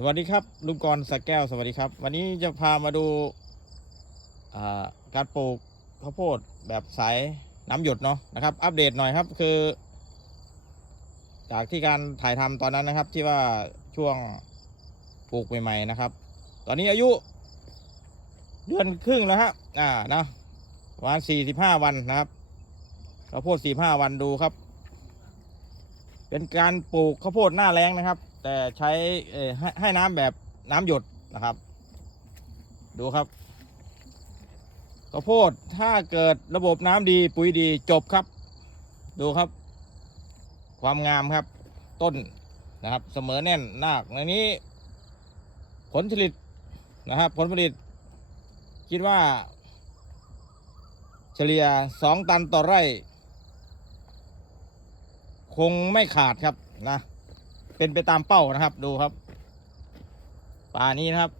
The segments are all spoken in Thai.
สวัสดีครับลุงกรสักแก้วสวัสดีครับ วันนี้จะพามาดูาการปลูกข้าวโพดแบบสายน้ำหยดเนาะนะครับ อัปเดตหน่อยครับคือ จากที่การถ่ายทำตอนนั้นนะครับ ที่ว่าช่วงปลูกใหม่ๆนะครับ ตอนนี้อายุ เดือนครึ่งแล้วครับอ่านะประมาณสี่สิบห้าวันนะครับข้าวโพดสี่ห้าวันดูครับ เป็นการปลูกข้าวโพดหน้าแรงนะครับ แต่ใช้ให้ให้น้ำแบบน้ำหยดนะครับ ดูครับข้าวโพดถ้าเกิดระบบน้ำดีปุ๋ยดีจบครับ ดูครับ ความงามครับ ต้นนะครับ เสมอแน่นหนักในนี้ ผลผลิตนะครับ ผลผลิต คิดว่า เฉลี่ยสองตันต่อไร่ คงไม่ขาดครับนะ เป็นไปตามเป้านะครับ ดูครับ ป่านี้นะครับ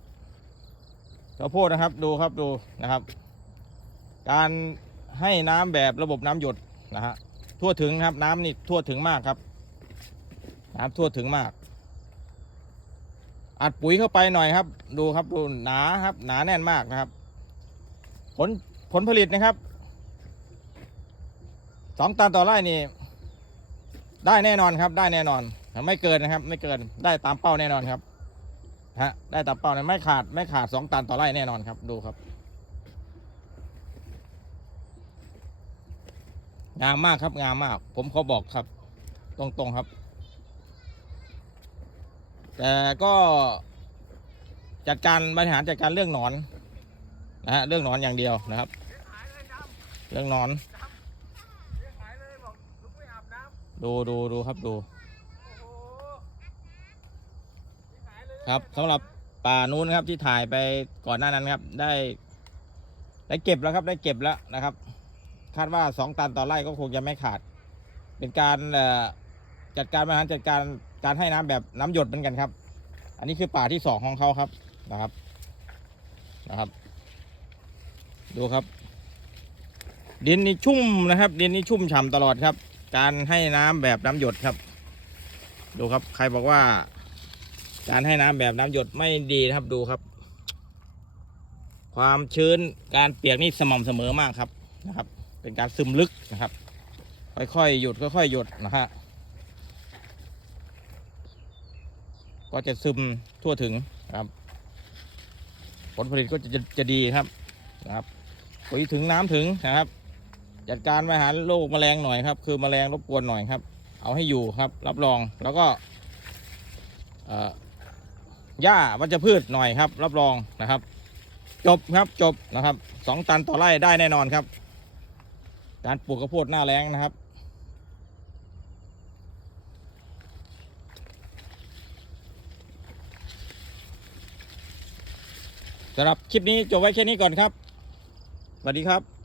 ข้าวโพดนะครับ ดูครับดูนะครับ การให้น้ำแบบระบบน้ำหยดนะฮะทั่วถึงครับ น้ำนี่ทั่วถึงมากครับ น้ำทั่วถึงมาก อัดปุ๋ยเข้าไปหน่อยครับ ดูครับดูหนาครับ หนาแน่นมากนะครับ ผลผลผลิตนะครับสองตันต่อไร่นี่ ได้แน่นอนครับ ได้แน่นอน ไม่เกินนะครับ ไม่เกินได้ตามเป้าแน่นอนครับฮะได้ตามเป้านะไม่ขาดไม่ขาดสองตันต่อไร่แน่นอนครับ ดูครับงามมากครับงามมาก ผมเขาบอกครับ ตรงๆครับ แต่ก็จัดการบริหารจัดการเรื่องหนอนนะฮะเรื่องหนอนอย่างเดียวนะครับ เรื่องหนอน ดูดูดูครับดูำโอ้โหหายเลย ครับสำหรับป่านู้นครับที่ถ่ายไปก่อนหน้านั้นครับ ได้ ได้เก็บแล้วครับ ได้เก็บแล้วนะครับ คาดว่าสองตันต่อไร่ก็คงจะไม่ขาด เป็นการจัดการบริหารจัดการการให้น้ำแบบน้ำหยดเหมือนกันครับ อันนี้คือป่าที่สองของเขาครับนะครับนะครับ ดูครับ ดินนี่ชุ่มนะครับ ดินนี่ชุ่มฉ่ำตลอดครับ การให้น้ำแบบน้ำหยดครับ ดูครับ ใครบอกว่า การให้น้ำแบบน้ำหยดไม่ดีครับดูครับ ความชื้นการเปียกนี่สม่ำเสมอมากครับนะครับ เป็นการซึมลึกนะครับ ค่อยๆหยดค่อยๆหยดนะฮะก็จะซึมทั่วถึงครับ ผลผลิตก็จะจะจะดีครับนะครับปุ๋ยถึงน้ำถึงนะครับ จัดการบริหารโรคแมลงหน่อยครับ คือแมลงรบกวนหน่อยครับ เอาให้อยู่ครับ รับรองแล้วก็เอ่อ หญ้าวัชพืชหน่อยครับ รับรองนะครับ จบครับจบนะครับสองตันต่อไร่ได้แน่นอนครับ การปลูกข้าวโพดหน้าแรงนะครับสำหรับคลิปนี้จบไว้แค่นี้ก่อนครับสวัสดีครับ